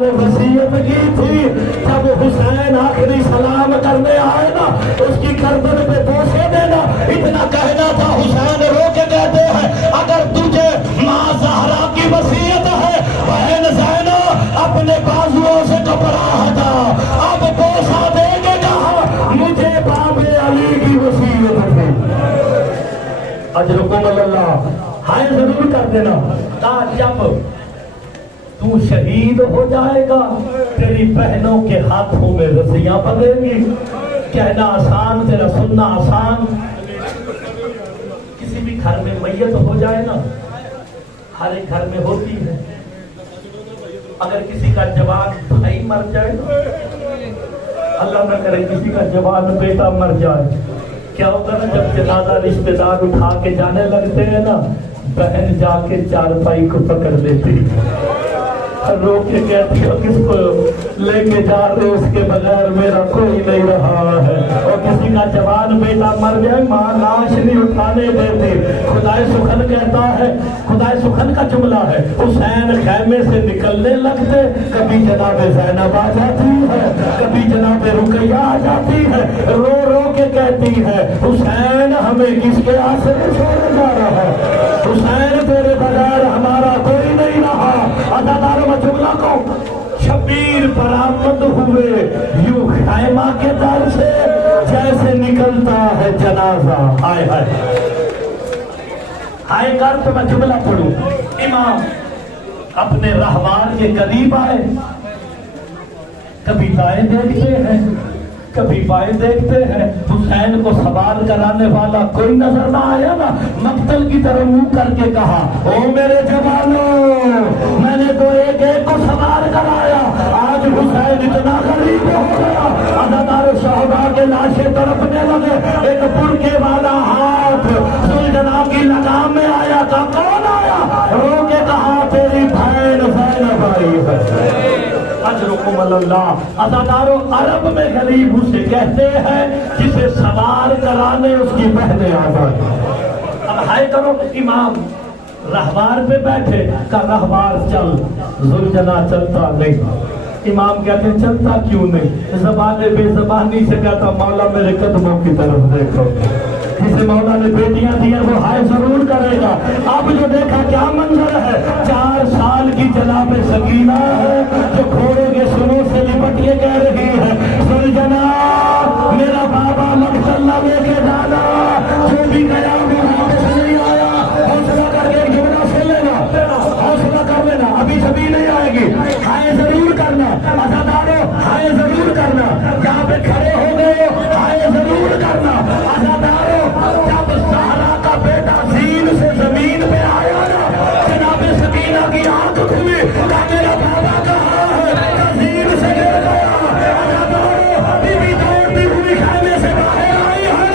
نے وصیت کی تھی جب حسین آخری سلام کرنے آئے نا اس کی گردن پہ بوسے دینا اتنا کہنا تھا. حسین رو کے کہتے ہیں اگر تجھے ماں زہرا کی وصیت ہے بہن زینب اپنے بازوؤں سے کپڑا ہٹا. اب بوسا دے کے کہا مجھے باب علی کی وصیت ہے. اجرکم اللہ. ہائے ضرور کر دینا. کہا جب تو شہید ہو جائے گا تیری بہنوں کے ہاتھوں میں رسیاں بندھیں گی. کہنا آسان تیرا سننا آسان. کسی بھی گھر میں میت ہو جائے نا ہر ایک گھر میں ہوتی ہے. اگر کسی کا جوان بھائی مر جائے نا اللہ نہ کرے کسی کا جوان بیٹا مر جائے کیا ہوتا نا جب جنازہ رشتہ دار اٹھا کے جانے لگتے ہیں نا بہن جا کے چارپائی کو پکڑ لیتی رو کے کہتی ہو کس کو لے کے جا رہے اس کے بغیر میرا کوئی نہیں رہا ہے. اور کسی کا جوان بیٹا مر جائے ماں لاش نہیں اٹھانے دیتی. خدائے سخن کہتا ہے خدائے سخن کا جملہ ہے حسین خیمے سے نکلنے لگتے کبھی جناب زینب آ جاتی ہے کبھی جناب رقیہ آ جاتی ہے رو رو کے کہتی ہے حسین ہمیں کس کے آسرے چھوڑ جا رہا ہے. حسین تیرے بغیر ہمارا کوئی نہیں رہا. اداداروں میں جملہ کو شبیر برآمد ہوئے یوں خیمہ کے در سے جیسے نکلتا ہے جنازہ. ہائے ہائے ہائے کر تو میں جملہ پڑھوں. امام اپنے رہوار کے قریب آئے کبھی دائیں دیکھتے ہیں کبھی بائیں دیکھتے ہیں. حسین کو سوار کرانے والا کوئی نظر نہ آیا نا مقتل کی طرف منہ کر کے کہا او میرے جوانوں میں نے تو ایک ایک کو سوار کرایا آج حسین اتنا غریب ہو گیا. عزادار صحابہ کے لاشیں تڑپنے لگے. ایک برقعے والا ہاتھ سلجنا کی لگام میں آیا تھا. کون آیا؟ رو کے کہا تیری بہن زینب آئی ہے. اجرکم اللہ. عزاداروں عرب میں غریب اسے کہتے ہیں جسے سوار کرانے اس کی بہنیں آ جائیں. اب ہائے کرو امام رہوار پہ بیٹھے کا رہوار چل زلجنا چلتا نہیں. امام کہتے ہیں چلتا کیوں نہیں؟ زبان بے زبانی سے کہتا مولا میرے قدموں کی طرف دیکھو. جسے مولا نے بیٹیاں دی ہیں وہ ہائے ضرور کرے گا. اب جو دیکھا کیا منظر ہے 4 سال کی جناب سکینہ ہے جو گھوڑے کے سروں سے لپٹ کے کہہ رہی ہے سلجنا میرا بابا مقتل نہ لے کے جانا جو بھی گیا وہ واپس نہیں آیا. حوصلہ کر کے جملہ سن لینا حوصلہ کر لینا ابھی سبھی نہیں آئے گی. ہائے ضرور کرنا. عزاداروں ہائے ضرور کرنا. جہاں پہ کھڑے ہو گئے ہائے ضرور کرنا. عزاداروں جب زہرا کا بیٹا زین سے زمین پہ آیا نا جناب سکینہ کی آنکھ کھلی کہ میرا بابا کہاں ہے زین سے گر گیا. عزاداروں بی بی دوڑتی ہوئی خیمے سے باہر آئی ہے.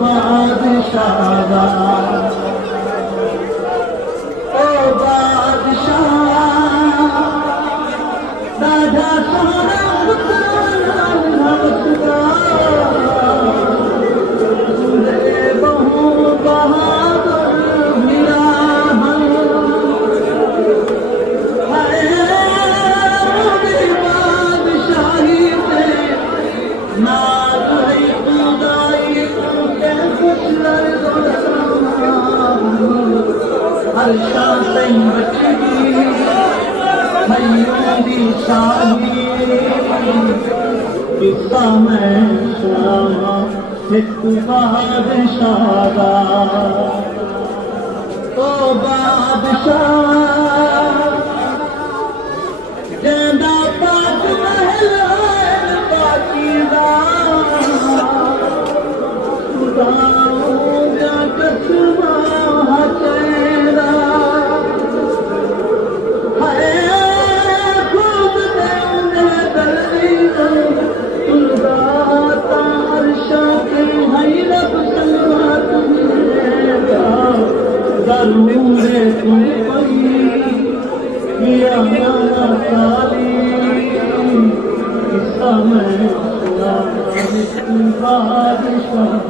بادشاہ قصہ میں سناواں ایک بادشاہ دا او بادشاہ جیندا پاک محل پاکیزہ خداؤں دا قسمہ چہرہ ضرور تم کیا سالی قصہ میں سنا بادشاہ